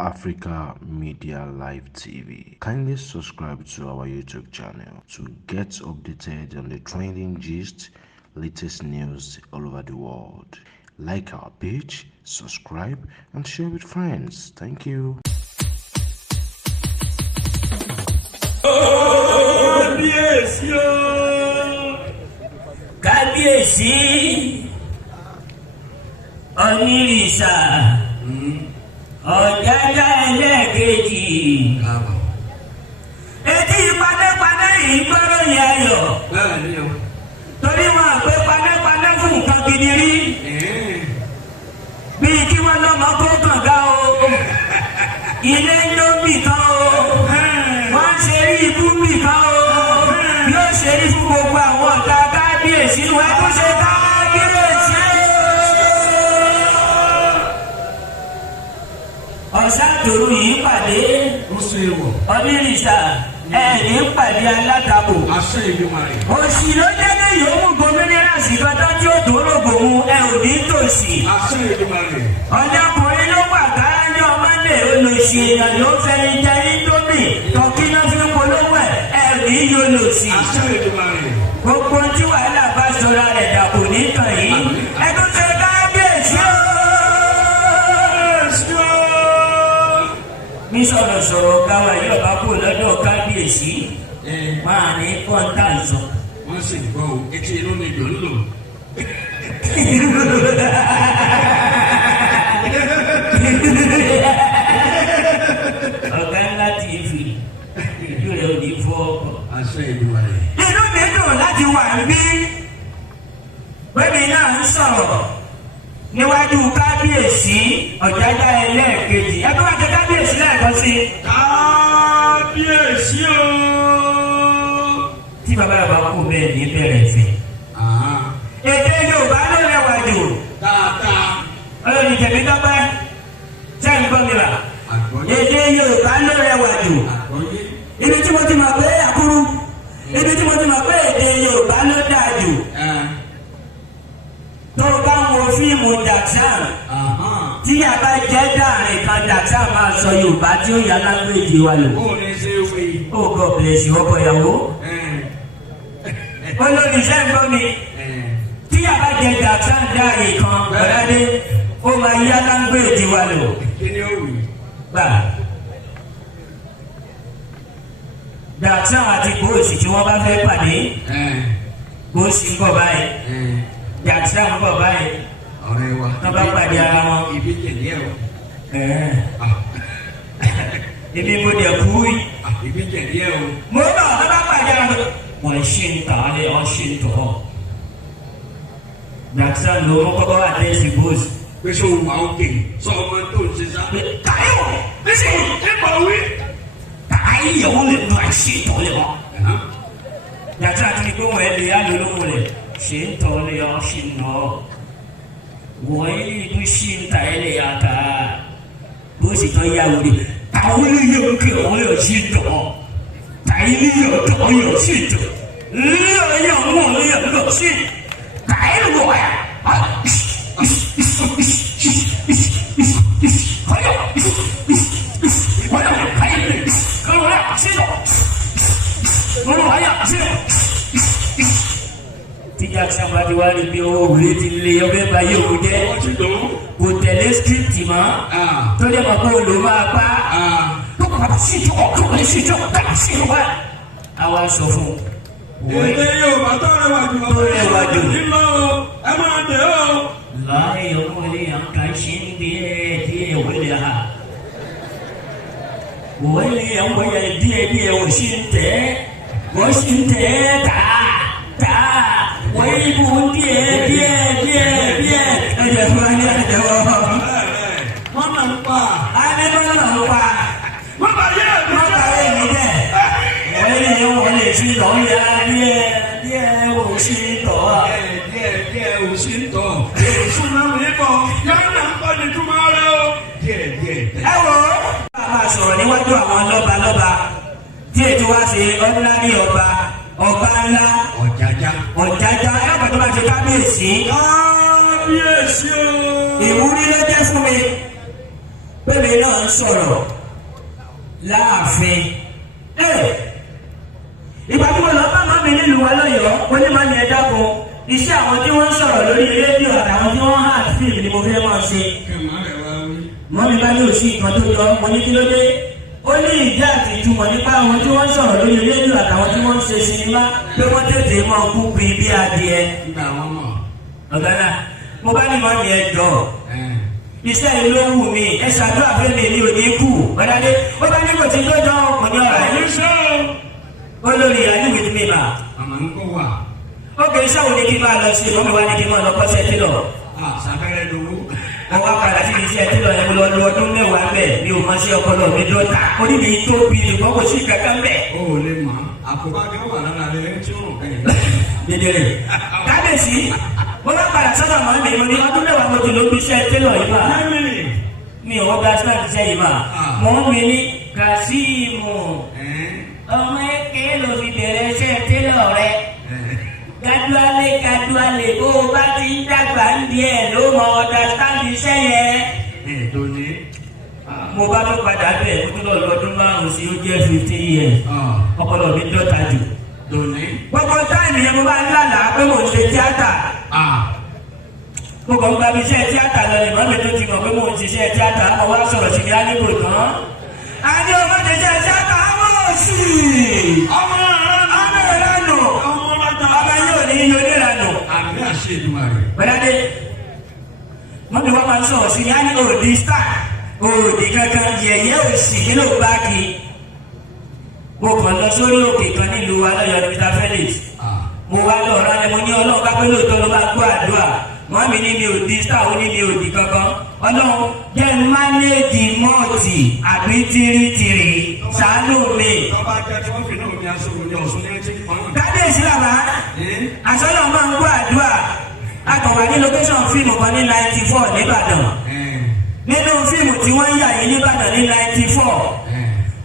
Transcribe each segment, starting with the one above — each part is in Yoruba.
Africa Media Live TV. Kindly subscribe to our YouTube channel to get updated on the trending gist, latest news all over the world. Like our page, subscribe, and share with friends. Thank you. Kábíyèsí onírìṣà ọ̀jájá ẹlẹ́ẹ̀kejì etí panápaná yìí gbọ́dọ̀ yẹ ayọ̀ torí wọn pé panápaná fún nǹkan gidi rí bíi kí wọ́n lọ́mọ kó kànga o ilé ń ló bì kan o wọ́n ṣe rí ibú bì kan o yóò ṣe rí fún gbogbo àwọn ọ̀gá kábíyèsí wọ́n tó ṣe kábíyèsí. ọ̀sán tòru yìí pàdé onírìṣà ẹ̀ẹ́dì pàdé alátakò. òsì ló jẹ́gẹ́ yòówù gómìnà síkọ́tà tí ó dòrò gbòmù ẹ ò ní tòsí. ọ̀dọ́kùnrin ló wà káyọ̀ ọmọdé olóṣì èèyàn ló fẹ́ jẹ́ índómì tọ́kí náà fi polówó ẹ̀ ní yóò lò sí. gbogbo tí wàhálà bá sọra rẹ̀ dàpọ̀ nìkan yìí ẹgbẹ́ fẹ́ kábíyèsí o. ní sọ̀rọ̀sọ̀rọ̀ gáwa yóò bá kó lọ́dọ̀ kábíyèsí máa ní kọ́ńtà sọ. wọ́n sì gbọ́ o etí inú mi dùn lò. ọ̀gá ńlá ti fi ìlú rẹ̀ ò ní fọ́ ọkọ̀. aṣọ ìlú wa rẹ̀. inú mi dùn láti wà níbí bẹ́ẹ̀ni náà ń sọ̀rọ̀ níwájú kábíyèsí ọ̀jájá ẹlẹ́ẹ̀kejì ẹgbẹ́ wa jẹ kábíyèsí lẹ́ẹ̀kan sí. kábíyèsí o. tí bàbá yàrá kú bẹ́ẹ̀ ní bẹ̀rẹ̀ fẹ́. èdè Yorùbá ló rẹwà jù. dáadáa. Olori Temitope ṣe ń gbọ́ mi rà. èdè Yorùbá ló rẹwà jù. ibi tí mo ti mọ̀ pé àkúrú ibi tí mo ti mọ̀ pé èdè Yorùbá ló dáa jù. tó bá ń wo fíìmù Jackson tí a bá jẹ́ dáàrin kan Jackson máa sọ Yorùbá tí ó yá lágbèjì wa lò. ó ní ṣe wí. ó God bless you ọkọ ìyàwó. olórí ṣe ń gbọ́ mi tí a bá jẹ́ Jackson dáàrin kan ọ̀rẹ́dẹ́ ó máa yá lágbèjì wa lò. kí ni ó wí. gbà Jackson àti Bóòsì tí wọ́n bá fẹ́ pàdé Bóòsì ń bọ̀ báyìí Jackson ń bọ̀ báyìí ọ̀rẹ́ wa. wọ́n bá pàdé ara wọn. ibi jẹ̀lí ẹ̀ o. ibi mo dẹ̀ kú yìí. ibi jẹ̀lí ẹ̀ o. mo bá wọ́n bá pàdé ara wọn. wọ́n ṣe ń tà á lé wọ́n ṣe ń tọ̀ ọ́. Jackson ló mọ́ kọ́kọ́ wà tẹ́sí Bóòsì. pé sọ wà ókè sọ ọmọ tó ń ṣe sá. káyọ̀ bísí nípa wí. káyọ̀ ó lè nu àìsí ìtọ́ lè wọ́n. Jackson àti ní pé wọ́n ẹ̀ lè yá lólókun rẹ̀ ṣe ń tọ́ lé ọ́ ṣì ń nọ́ wọ́n yìí bó ṣì ń ta ẹ̀ lè yá ká Bóòsì tó yá wòlé táwọn yóò kí wọ́n yóò ṣì tọ̀ táyé yóò tọ̀ yóò ṣì tọ̀ yóò wọ́n yóò ṣì táyé wọ̀ ẹ́. Jackson bá ti wá rí bí owó òwúrẹ́ ti lé ọbẹ̀ báyé òun jẹ́ kò tẹ̀lé scripti mọ́ tó dé mọ̀ pé olè máa bá tó kọ́ bá sí ìjọ ọ̀kọ́ lè sí ìjọ ọ̀kọ́ lè sí ìwà. àwa sọ fún un. èdè Yorùbá tó rẹwà jù. tó rẹwà jù. nílò ẹ máa dé o. láàyè ọmọlẹ́ yàn ká ṣe ń bí díẹ̀ wọlé ha. wọlé yàn wọlé díẹ̀ wọ́n sì ń tẹ̀ tàà. wọ́n bú díẹ̀. ẹ̀jẹ̀ fún wa ní àjẹwọ́. wọ́n máa ń pa. adébọ́lá máa ń pa. wọ́n bá yẹ ẹ̀mí wọ́n bá yẹ ẹ̀mí jẹ́. wọ́n lè fi lọ́ ya díẹ̀ wò sí tọ́. díẹ̀ ò sí tọ̀. èso náà ń bọ̀. yàrá ń bọ̀ ní túmọ̀ rẹ o. díẹ̀. ẹ wo. a máa sọ̀rọ̀ níwájú àwọn lọ́ba tí ètò wa ṣe ordinary ọba ńlá ọ̀jájá ẹ̀rọ tó bá ṣe kábíyèsí. kábíyèsí o. ìwúrí ló jẹ́ fún mi pèmí náà ń sọ̀rọ̀ láàfin. Ìgbà tí mo lọ bá mọ́ mi nílùú wa lọ́yọ̀ọ́ ó ní máa ní ẹ dákun iṣẹ́ àwọn tí wọ́n ń sọ̀rọ̀ lórí rédíò àtàwọn tí wọ́n hàn fíìmù ni mo fẹ́ máa ṣe. Mọ́ mi bá ní òsì ìkan tó jọ mo ní kí ló dé. Ó ní ìdí àti ìtumọ̀ nípa àwọn tí wọ́n ń sọ̀rọ̀ lórí rédíò àtàwọn tí wọ́n ń ṣe sinimá pé wọ́n tètè máa kú bí adìẹ. Ọ̀gá náà mo bá ní mọ́ mi ẹ jọ iṣẹ́ yìí ló wù mí ẹ ṣàdúrà fún mi ò ní kú ọ̀dàdé ó bá ní kò tí tó jọ ọkùnrin ọ̀rọ̀ ẹ̀. Olori are you with me ma? Àmọ́ ń kó wà. Okay, iṣẹ́ wo ni kí n máa lọ sí i? Mọ́mi wá ní kí n máa lọ kọ́ṣẹ́ tílọ̀. Sàbẹ̀rẹ̀ lówó. Mo wá padà sí iṣẹ́ tílọ̀ yẹn mo lọ lu ọdún mẹ́wàá bẹ́ẹ̀ mi ò máa ṣe ọpọlọ mi dọ́ta. Orí mi tóbi ṣùgbọ́n kò sí kankan bẹ́ẹ̀. O ò lè mọ̀ àkóbá kí wọ́n wà lára rẹ̀ tí ó rò bẹ́ẹ̀. Dédéré. Kábíyèsí, mo bá padà sọ́dọ̀ mọ́ mi mo ní ọdún mẹ́wàá mo ti lọ bí iṣẹ́ tílọ̀ yìí mà. Mi ò understand iṣẹ́ yìí mà. Mọ́ mi ní Kasimu. Ọmọ èké ló fi bẹ̀rẹ̀ iṣẹ́ télọ̀ rẹ̀. Gaduale bó o bá ti ń dàgbà ń di ẹ̀ ló mọ understand iṣẹ́ yẹn. Mo bá tó padà bẹ̀ mo tún lọ lọ́dún márùn-ún sí ó jẹ́ 15 years. Ọpọlọ mi dọ́ta jù. Gbogbo táìmù yẹn mo bá ń lálàá pé mo ń ṣe tíátà. Mo kàn ń gba bí iṣẹ́ tíátà lọ ní mọ́mí tó ti mọ̀ pé mo ń ṣiṣẹ́ tíátà. Mo wá sọ̀rọ̀ sí mi á níbo tán. Adé o má ṣe ṣe tíátà ọmọ ìranù ọmọ yóò ní iye onírànù. Àmì àṣẹ ìdúmọ̀ rẹ̀. Bẹ́ẹ̀ni wọ́n bí wọ́n máa ń sọ̀rọ̀ sí ní á ní òdì star òdì kankan yẹ̀yẹ́ òsì nínú báàgì. Mo kàn lọ sórí òkè kan nílùú alọ́yọ̀ Mr. Felix. Mo wá lọ ọ̀rọ̀ ni mo ní Ọlọ́run bá pé lóòótọ́ ló máa gbọ́ àdúrà. Wọ́n mi ní mi ò di star ó ní mi ò di kankan. Ọlọ́run jẹ́ mánéèjì mọ́ọ̀tì àbí tìrìtìrì ṣàánú mi. Tọ́ba jẹ́ tí wọ́n fi náà ní aṣọ òní ọ̀ṣun ní ẹtí kan. Kábíyèsí bàbá àṣọlọ́ máa ń gbọ́ àdúrà. Akọ̀wé ní location fíìmù kan ní 94 nìbàdàn. Nínú fíìmù tí wọ́n ń yà yìí nìbàdàn ní 94.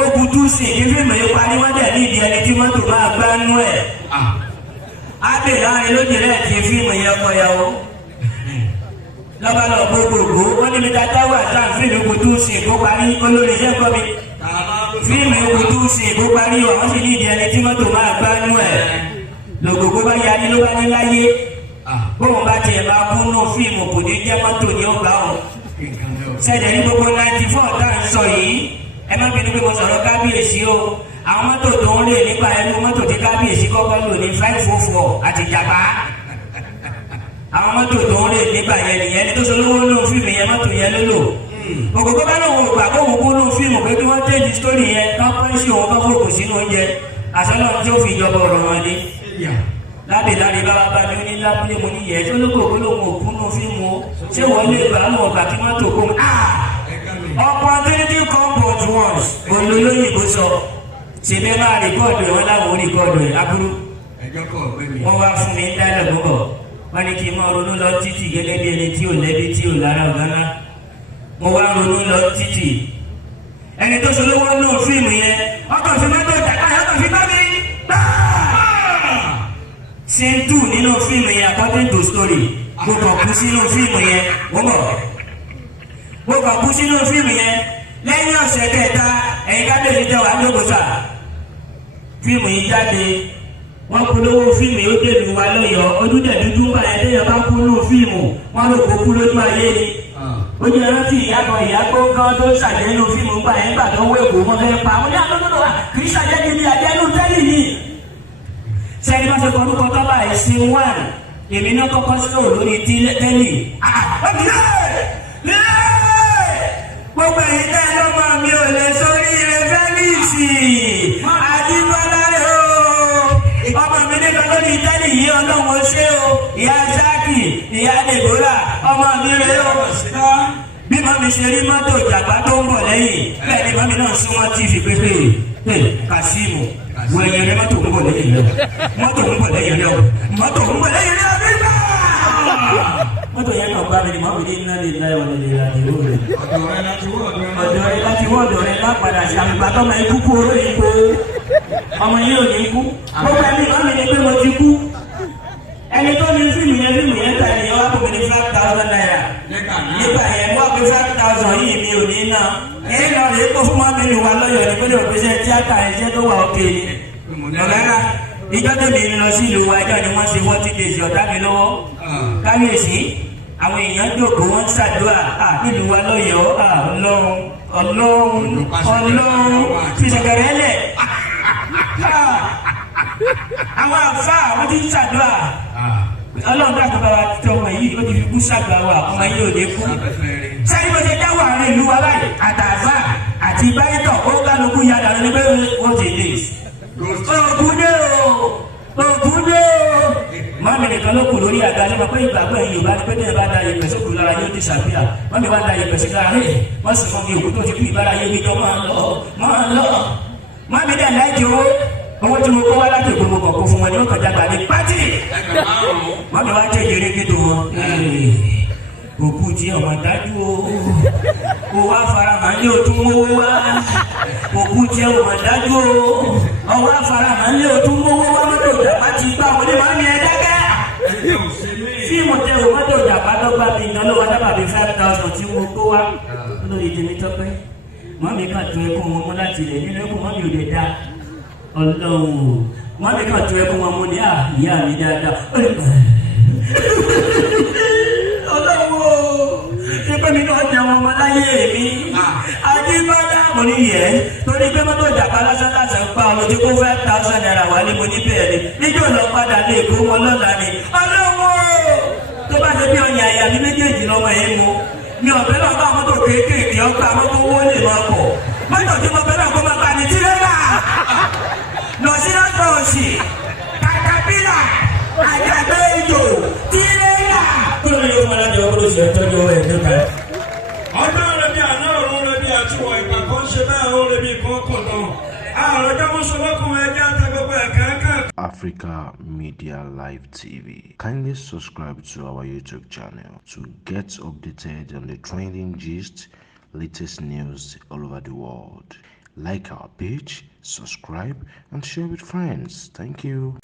Ogun túùsì ní fíìmù yìí parí wọ́n dẹ̀ ní ìdí ẹni tí mọ́tò máa gbánú ẹ̀. Ábè láàrin lóde rẹ̀ ti fíìmù yẹn kọyàwó. Lọ́ba lọ gbogbogbò wọ́n ní mi dáadáa wà sáà fíìmù ogun túùsì kó parí olórí iṣẹ́ kọ́ mi. Fíìmù ogun túùsì kó parí wọ́n sì ní ìdí ẹni tí mọ́tò máa gbánú ẹ̀. Lògògbó bá yarí ló bá ní láyé. Bóun bá tiẹ̀ máa kú nù fíìmù kò ní jẹ́ mọ́tò ní ọgbà ọ̀. Sẹ́dẹ̀ ní gbogbo 94 tá à ń sọ yìí. Ẹ má bínú pé mo sọ̀rọ̀ kábíyèsí o. Àwọn mọ́tò tó ń lè nípa ẹnu mọ́tò tí kábíyèsí kọ́kọ́ lò ní 544 àti Jàpá. Àwọn mọ́tò tó ń lè nípa yẹn nìyẹn ní tó sọ lówó nù fíìmù yẹn mọ́tò yẹn ló lò. Gbogbo bá lóun ò gbà kóun kú nù fíìmù pé kí wọ́n tẹ́jú sítórì yẹn kán pẹ́ńsì òun kán fòkù sínú oúnjẹ. Àṣọlọ́ tí ó fi ìjọba ọ̀rọ̀ wọn ni. Lábìláre bá wá bá mi ní Lábúlé mo ní yẹ tó lóko kó lóun ò kú nù fíìmù o. Ṣé wọ́n lè gbà lóun ọ̀gbà kí mọ́tò kó opportunity come but once olólóyìnbó sọ ṣèbí máa rìkọ́ọ̀dù ẹ̀ wọ́n láwọn rìkọ́ọ̀dù ẹ̀ lábúrú. Wọ́n wá fún mi ń dá lọ́gbọ́bọ̀ wọ́n ní kí n máa ronú lọ títì gẹ́gẹ́ bí ẹni tí ò lẹ́bí tí ò lára ọ̀gánná. Mo wá ronú lọ títì ẹni tó ṣolówó nù fíìmù yẹn ọkọ̀ fi mọ́tò ìjàpá yẹn ọkọ̀ fi bá mi gbà. Scene 2 nínú fíìmù yẹn according to story mo kàn kú sínú fíìmù yẹn wọ́n bọ̀. Mo kàn kú sínú fíìmù yẹn lẹ́yìn ọ̀sẹ̀ kẹta ẹ̀yin kábíyèsí tẹ wà lókòsà. Fíìmù yìí jáde wọ́n polówó fíìmù yìí ó dèlù wa lọ́yọ̀ọ́ ọdún dẹ̀ dúdú ń bá yẹn téèyàn bá kú nínú fíìmù wọ́n ló kó kú lójú ayé ni. Ó jẹ́ rántí ìyá kan ìyá gbọ́ngàn tó ṣàjẹ́ nínú fíìmù ń bá yẹn gbà tó wé kó wọ́n fẹ́ pa wọ́n ní àtọ́tọ́ wa kì í ṣàjẹ́ gidi àjẹ́nu tẹ́lì ni. Sẹ́ni máa ṣe kọ́ orúkọ tó bá ẹ̀sìn 1 èmi náà kọ́kọ́ sọ̀rọ̀ lórí tẹ́lì. Gbogbo ẹ̀yin tẹ́ lọ́mọ mi ò lè sórí ire Fẹ́líìsì Adébọ́lá rẹ̀ o. Ọmọ mi nígbà lórí tẹ́lì yìí ọlọ́run ṣé o. Ìyá Sáàkì, ìyá Dèbórà, ọmọ mi rẹ̀ o. Bí mọ́mi ṣe rí mọ́tò ìjàgbá tó ń bọ̀ lẹ́yìn, bẹ́ẹ̀ ni mọ́mi náà súnmọ́ TV pépè. Kasimu, wo ẹ̀yẹ rẹ̀ mọ́tò ń bọ̀ lẹ́yìn rẹ̀. Mọ́tò ń bọ̀ lẹ́yìn rẹ̀ o. Mọ́tò ń bọ̀ lẹ́yìn rẹ̀ o. Mọ́tò yẹn kàn bá mi ni mọ́mi ní iná lè láyọ̀ lè ra ìlú rẹ̀. Ọ̀dọ̀ rẹ̀ láti wọ́ ọ̀dọ̀ rẹ̀ lápadà sí àgbà tó máa kú kú oró yìí kó. Ọmọ yìí ò ní kú. Gbogbo ẹni mọ́mi ni pé mo ti kú. Ẹni tó ní fíìmù yẹn tà ní ọwọ́ àpò mi ní 5,000 naira. nígbà yẹn wọ́n pe 5,000 yìí mi ò ní ná ẹ̀yìn lọ rèé kó fún mọ́mí wa lọ́yọ̀ ní pé ní òpèsè tíátà ẹ̀ṣẹ́ tó wà òkè ni ọ̀gára ìjọ tèmi lọ sí ìlú wa ìjọ ni wọ́n ṣe 40 days ọ̀dá mi lọ́wọ́ kábíyèsí àwọn èèyàn jókòó wọ́n ń ṣàdúrà nílùú wa lọ́yọ̀ ọlọ́run fi ṣẹ̀kẹ̀rẹ̀ lẹ̀ àwọn àfáà wọ́n ti ń ṣàdúrà ọlọ́run dàgbà bá wa tẹ ọmọ yìí ó ti fi kú ṣàgbà wa ọmọ yìí ò lè kú sẹ́yìn bó ṣe dáwọ́ àárín ìlú wa báyìí àtàfà àti báyìítọ̀ ó kálukú ya dànù ní pé wọ́n ti lè ògùn dé o mọ́mí nìkan ló kù lórí àga lọ́mọ pé ìgbàgbọ́ ẹ̀yìn Yorùbá ni pé tẹ́lẹ̀ bá da ìpè sókù lára yóò ti ṣàfihà mọ́mí bá da ìpè sí lára rẹ̀ wọ́n sì mọ́ mi òkú tó ti kú ìbára yé mi jọ máa lọ mọ́mí dẹ̀ láìjì owó tí mo kó wá láti ìgbòho kọ̀ọ̀kan fún wọn ni ó kọjá gbà ní pátì mọ́mí wá jẹ́ ìrírí kí tó wọn òkú tí ọmọ dájú o wá farama ní òtún mówó wá òkú tí ọmọ dájú o wá farama ní òtún mówó wá mọ́tò ìjàpá ti gbá wọlé máa ń yẹ dákẹ́ fíìmù tẹ o mọ́tò ìjàpá tó gbá mi iná ló wá dábàá bí 5,000 tí mo kó wá lórí Temitope mọ́mí kan tó ẹkún wọn mú láti ilẹ̀ nínú ẹkún mọ́mí ò lè dá ọlọ́run mọ́mí kan tó ẹkún wọn mú ní ìyá mi dáadáa pé mi náà jẹ ọmọ láyé mi àdìbọ́dá mo ní yẹ torí pé mọ́tò ìjàpá lásán lásán pa ọmọ tí kò 5,000 naira wà ní mo ní bẹ́ẹ̀ ni níjọ́ lọ padà lè kó wọn lọ́la ni ọlọ́wọ́ tó bá ṣe bí ọyàn àyà mi méjèèjì lọ́mọ yẹn mu mi ọ̀bẹ náà bá mọ́tò kéékèèké ọgbà mọ́tò owó lè máa pọ̀ mọ́tò tí mo bẹ náà kó máa pa ní tirẹ́là lọ sí lọ́sọ̀ọ̀sì kàtàpílà àjàgbé ìjò tirẹ́là tó lè yọ ọmọ alájọ ọmọdé ṣe tọ́jú ẹ̀ nípa ẹ̀. ọjọ́ rẹ̀ bí àná ọ̀run rẹ̀ bí àtiwọ̀ ìgbà kan ṣe bẹ́ẹ̀ ó rẹ̀ bí kan kàn náà àrùn ọjọ́ mú sọ lọ́kùnrin ẹjẹ́ àtẹgbẹ́gbẹ́ ẹ̀kẹ́kẹ́. Africa Media Live TV. Kindly subscribe to our YouTube channel to get updated on the trending gist, latest news all over the world. Like our page, subscribe, and share with friends. Thank you.